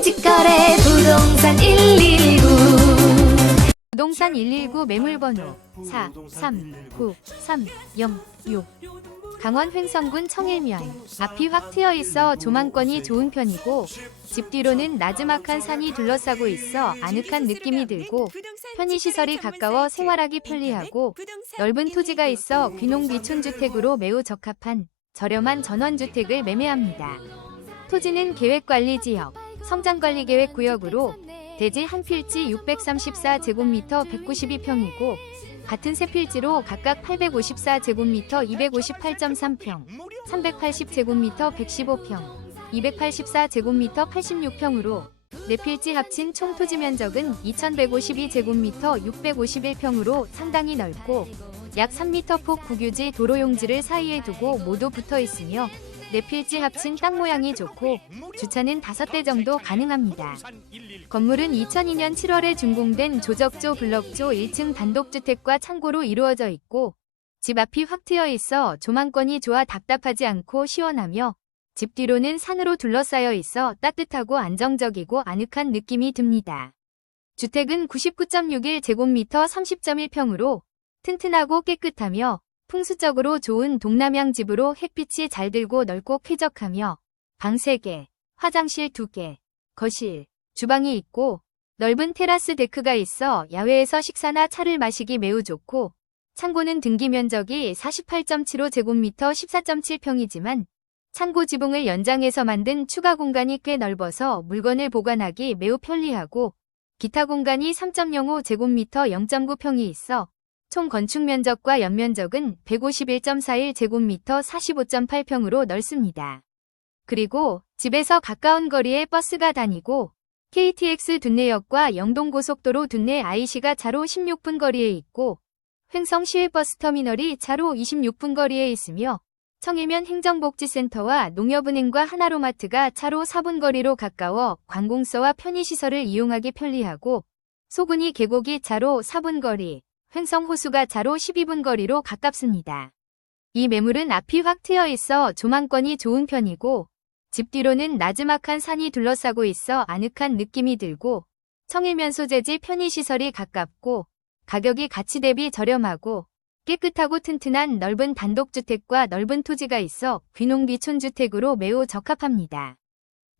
직거래 부동산 119 부동산 119 매물번호 4393006 강원 횡성군 청일면 앞이 확 트여 있어 조망권이 좋은 편이고 집 뒤로는 나지막한 산이 둘러싸고 있어 아늑한 느낌이 들고 편의시설이 가까워 생활하기 편리하고 넓은 토지가 있어 귀농 비촌 주택으로 매우 적합한 저렴한 전원주택을 매매합니다. 토지는 계획관리지역, 성장관리계획 구역으로 대지 한 필지 634제곱미터 192평이고 같은 세 필지로 각각 854제곱미터 258.3평, 380제곱미터 115평, 284제곱미터 86평으로 네 필지 합친 총 토지 면적은 2152제곱미터 651평으로 상당히 넓고 약 3m 폭 국유지 도로 용지를 사이에 두고 모두 붙어 있으며 네 필지 합친 땅 모양이 좋고 주차는 5대 정도 가능합니다. 건물은 2002년 7월에 준공된 조적조 블럭조 1층 단독주택과 창고로 이루어져 있고 집 앞이 확 트여 있어 조망권이 좋아 답답하지 않고 시원하며 집 뒤로는 산으로 둘러싸여 있어 따뜻하고 안정적이고 아늑한 느낌이 듭니다. 주택은 99.61제곱미터 30.1평으로 튼튼하고 깨끗하며 풍수적으로 좋은 동남향 집으로 햇빛이 잘 들고 넓고 쾌적하며 방 3개, 화장실 2개, 거실, 주방이 있고 넓은 테라스 데크가 있어 야외에서 식사나 차를 마시기 매우 좋고 창고는 등기 면적이 48.75 제곱미터 14.7평이지만 창고 지붕을 연장해서 만든 추가 공간이 꽤 넓어서 물건을 보관하기 매우 편리하고 기타 공간이 3.05 제곱미터 0.9평이 있어 총 건축 면적과 연면적은 151.41제곱미터 45.8평으로 넓습니다. 그리고 집에서 가까운 거리에 버스가 다니고 KTX 둔내역과 영동고속도로 둔내 IC가 차로 16분 거리에 있고 횡성 시외버스터미널이 차로 26분 거리에 있으며 청일면 행정복지센터와 농협은행과 하나로마트가 차로 4분 거리로 가까워 관공서와 편의시설을 이용하기 편리하고 소군이 계곡이 차로 4분 거리, 횡성 호수가 차로 12분 거리로 가깝습니다. 이 매물은 앞이 확 트여 있어 조망권이 좋은 편이고 집 뒤로는 나지막한 산이 둘러싸고 있어 아늑한 느낌이 들고 청일면 소재지 편의시설이 가깝고 가격이 가치 대비 저렴하고 깨끗하고 튼튼한 넓은 단독주택과 넓은 토지가 있어 귀농귀촌 주택으로 매우 적합합니다.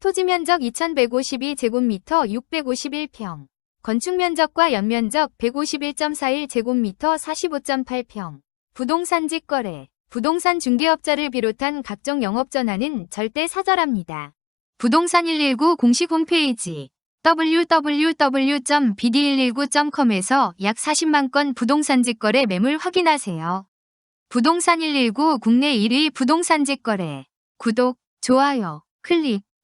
토지 면적 2152제곱미터 651평, 건축 면적과 연면적 151.41제곱미터 45.8평, 부동산 직 거래, 부동산 중개업자를 비롯한 각종 영업 전화는 절대 사절합니다. 부동산 119 공식 홈페이지 www.bd119.com에서 약 40만 건 부동산 직거래 매물 확인하세요. 부동산 119 국내 1위 부동산 직거래. 구독, 좋아요, 클릭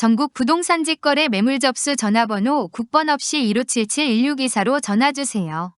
전국 부동산 직 거래 매물 접수 전화번호 국번 없이 1577-1624로 전화주세요.